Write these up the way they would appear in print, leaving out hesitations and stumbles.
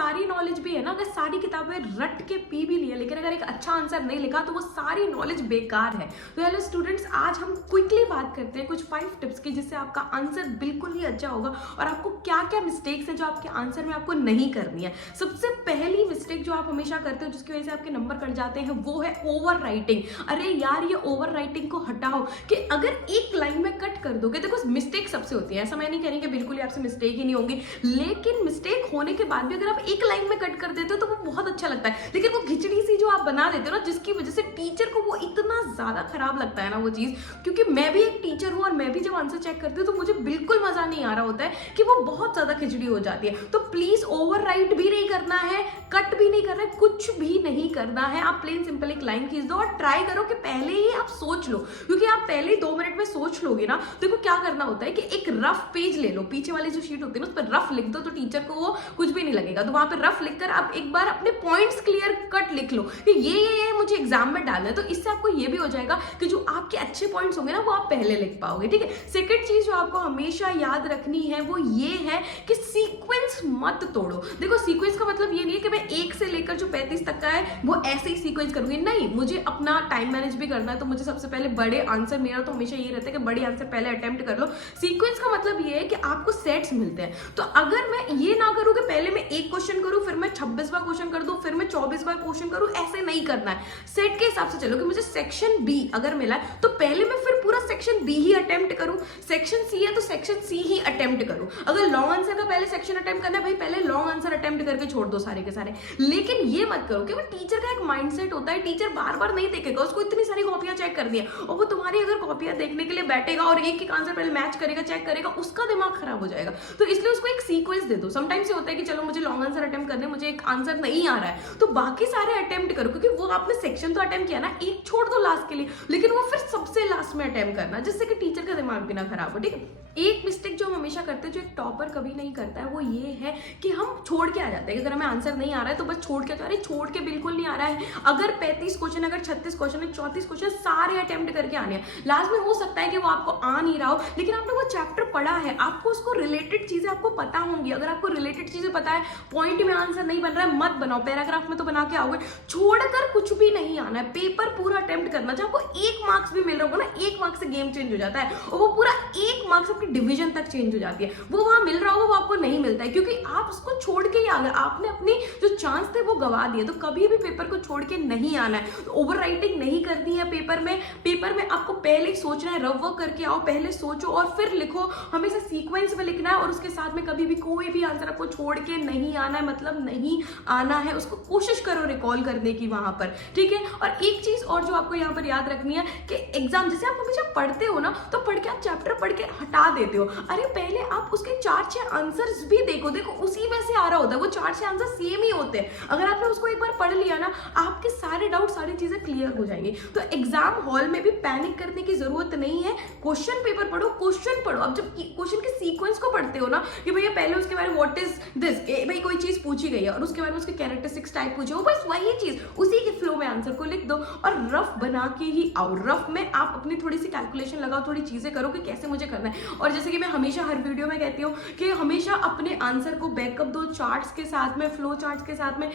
सारी नॉलेज भी है ना, अगर सारी किताबें रट के पी भी लिया लेकिन अगर एक अच्छा आंसर नहीं लिखा तो वो सारी नॉलेज बेकार है। तो हेलो स्टूडेंट्स, आज हम क्विकली बात करते हैं कुछ 5 टिप्स की जिससे आपका आंसर बिल्कुल ही अच्छा होगा और आपको क्या क्या मिस्टेक्स हैं जो आपके आंसर में आपको नहीं करनी है। सबसे पहली मिस्टेक जो आप हमेशा करते हो जिसकी वजह से आपके नंबर कट जाते हैं वो है ओवर राइटिंग। अरे यार, ये ओवर राइटिंग को हटाओ कि अगर एक लाइन में कट कर दोगे, देखो मिस्टेक सबसे होती है, ऐसा मैं नहीं कह रही कि बिल्कुल ही आपसे मिस्टेक ही नहीं होंगी, लेकिन मिस्टेक होने के बाद भी अगर आप एक लाइन में कट कर देते हो तो वो बहुत अच्छा लगता है। लेकिन वो खिचड़ी सी जो आप बना देते हो ना, जिसकी वजह से टीचर को वो इतना ज्यादा खराब लगता है ना वो चीज, क्योंकि मैं भी एक टीचर हूँ और मैं भी जब आंसर चेक करती हूँ तो मुझे बिल्कुल मजा नहीं आ रहा होता है कि वो बहुत ज्यादा खिचड़ी हो जाती है। तो प्लीज ओवर राइट भी नहीं करना है, कट भी नहीं करना है, कुछ भी नहीं करना है। आप प्लेन सिंपल एक लाइन खींच दो और ट्राई करो कि पहले ही आप सोच लो, क्योंकि आप पहले ही 2 मिनट में सोच लोगे ना। देखो क्या करना होता है कि एक रफ पेज ले लो, पीछे वाली जो शीट होती है ना उस पर रफ लिख दो तो टीचर को वो कुछ भी नहीं लगेगा। तो वहां पे रफ लिखकर आप एक बार अपने पॉइंट्स क्लियर कट लिख लो कि ये मुझे एग्जाम में डालना है। तो इससे आपको ये भी हो जाएगा कि जो आपके अच्छे पॉइंट्स होंगे ना वो आप पहले लिख पाओगे। ठीक है, सेकंड चीज जो आपको हमेशा याद रखनी है वो ये है कि सीक्वेंस मत तोड़ो। देखो सीक्वेंस का मतलब ये नहीं है कि मैं 1 से लेकर जो 35 तक का है वो ऐसे ही सीक्वेंस करूंगी, नहीं, मुझे अपना टाइम मैनेज भी करना है। तो मुझे सबसे पहले बड़े आंसर, मेरा तो हमेशा ये रहता है कि बड़े आंसर पहले अटेम्प्ट कर लो। सीक्वेंस का मतलब ये है कि आपको सेट्स मिलते हैं। तो अगर मैं ये ना करूं कि पहले मैं एक क्वेश्चन करूं फिर मैं 26वां क्वेश्चन कर दूं फिर मैं 24वां क्वेश्चन करूं, ऐसे नहीं करना है। सेट के हिसाब से चलो कि मुझे सेक्शन बी अगर मिला है तो पहले मैं फिर पूरा सेक्शन बी ही अटेम्प्ट करूं, सेक्शन सी है तो सेक्शन सी ही अटेम्प्ट करूं। अगर लॉन्ग आंसर का पहले सेक्शन अटेम्प्ट करना है, भाई पहले लॉन्ग आंसर अटेम्प्ट करके छोड़ दो सारे के सारे। लेकिन ये मत करो, क्योंकि टीचर का एक माइंडसेट होता है, टीचर बार बार नहीं देखेगा, उसको इतनी सारी कॉपियां चेक करनी है और वो तुम्हारी अगर कॉपियां देखने के लिए बैठेगा और एक एक आंसर पहले मैच करेगा, चेक करेगा, उसका दिमाग खराब हो जाएगा। तो इसलिए उसको एक सीक्वेंस दे दो। समटाइम्स ये होता है कि चलो मुझे लॉन्ग आंसर अटेम्प्ट करने, मुझे एक आंसर नहीं आ रहा है तो बाकी सारे अटेम्प्ट करो, क्योंकि वो आपने सेक्शन तो अटेम्प्ट किया ना, एक छोड़ दो लास्ट के लिए, लेकिन वो फिर सबसे लास्ट में अटेम्प्ट करना जिससे कि टीचर का दिमाग भी ना खराब हो। ठीक है, एक मिस्टेक जो हम हमेशा करते हैं जो एक टॉपर कभी नहीं करता है वो ये है कि हम छोड़ के आ जाते हैं कि अगर हमें आंसर नहीं आ रहा है तो बस छोड़ के, अरे छोड़ के बिल्कुल नहीं आ रहा है। अगर 35 क्वेश्चन, अगर 36 क्वेश्चन है, 34 क्वेश्चन सारे अटेम्प्ट करके आने हैं। लास्ट में हो सकता है कि वो आपको आ नहीं रहा हो लेकिन आपने वो चैप्टर पढ़ा है, आपको उसको रिलेटेड चीजें आपको पता होंगी। अगर आपको रिलेटेड चीजें पता है, पॉइंट में आंसर नहीं बन रहा है मत बनाओ, पैराग्राफ में तो बना के आओगे, छोड़कर कुछ भी नहीं आना है। पेपर पूरा अटेम्प्ट करना, चाहे आपको 1 मार्क्स भी मिल रहा होगा ना, 1 मार्क्स से गेम चेंज हो जाता है और वो पूरा 1 मार्क्स आपकी डिवीजन तक चेंज हो जाती है। वो वहां मिल रहा होगा वो आपको नहीं मिलता है क्योंकि आप उसको छोड़ के ही आ गए, आपने अपनी जो चांस थे वो गवा दिए। तो कभी भी पेपर को छोड़ के नहीं आना है, तो ओवर राइटिंग नहीं करनी है पेपर में। पेपर में आपको पहले ही सोचना है, रफ वर्क करके आओ, पहले सोचो और फिर लिखो। हमेशा सीक्वेंस में लिखना है और उसके साथ में कभी भी कोई भी आंसर आपको छोड़ के नहीं आना है, मतलब नहीं आना है, उसको कोशिश करो रिकॉल करने की वहां पर। ठीक है, और एक चीज और जो आपको यहाँ पर याद रखनी है कि एग्जाम जैसे आप हमेशा पढ़ते हो ना तो पढ़ के आप चैप्टर पढ़ के हटा देते हो, अरे पहले आप उसके 4-6 आंसर्स भी देखो, देखो उसी में से आ रहा होता है, वो 4-6 आंसर सेम ही होते हैं। अगर आपने उसको एक बार पढ़ लिया ना, आपके सारे डाउट, सारी चीजें क्लियर हो जाएंगी। तो एग्जाम हॉल में भी पैनिक करने की जरूरत नहीं है, क्वेश्चन पेपर पढ़ो, क्वेश्चन पढ़ो। अब जब क्वेश्चन के सीक्वेंस को पढ़ते हो ना कि भैया पहले उसके बारे में व्हाट इज दिस, भाई कोई चीज पूछी गई है और उसके बारे में उसके कैरेक्टरिस्टिक्स टाइप पूछे हो, बस वही चीज उसी के फ्लो में आंसर को लिख दो और रफ बना के ही आओ। रफ में आप अपनी थोड़ी सी कैलकुलेशन लगाओ, थोड़ी चीजें करो कि कैसे मुझे करना है। और जैसे कि मैं हमेशा हर वीडियो में कहती हूँ कि हमेशा अपने आंसर को बैकअप दो, चार्ट्स के साथ में, फ्लो चार्ट्स के साथ में,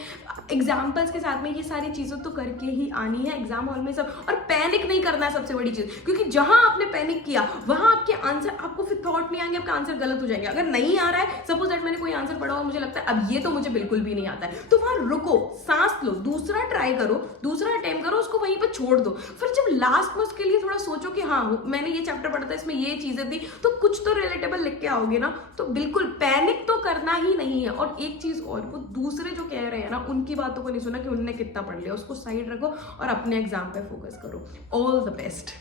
एग्जाम्पल्स के साथ में, ये सारी चीजें तो करके ही आनी है एग्जाम हॉल में सब। और पैनिक नहीं करना है सबसे बड़ी चीज, क्योंकि जहां आपने पैनिक किया वहां आपके आंसर, आपको फिर थॉट नहीं आएंगे, आपका आंसर गलत हो जाएंगे। अगर नहीं आ रहा है, सपोज दैट मैंने कोई आंसर पढ़ा और मुझे लगता है अब ये तो मुझे बिल्कुल भी नहीं आता है, तो वहां रुको, सांस लो, दूसरा ट्राई करो, दूसरा अटेम्प्ट करो, उसको वहीं पर छोड़ दो। फिर जब लास्ट में उसके लिए थोड़ा सोचो कि हाँ मैंने ये चैप्टर पढ़ा था, इसमें ये चीजें थी, तो कुछ तो रिलेटेबल लिख के आओगे ना। तो बिल्कुल पैनिक तो करना ही नहीं है। और एक चीज और, वो दूसरे जो कह रहे हैं ना उनकी बातों को नहीं सुना कि उन्होंने कितना पढ़ लिया, उसको साइड रखो और अपने एग्जाम पे फोकस करो। All the best.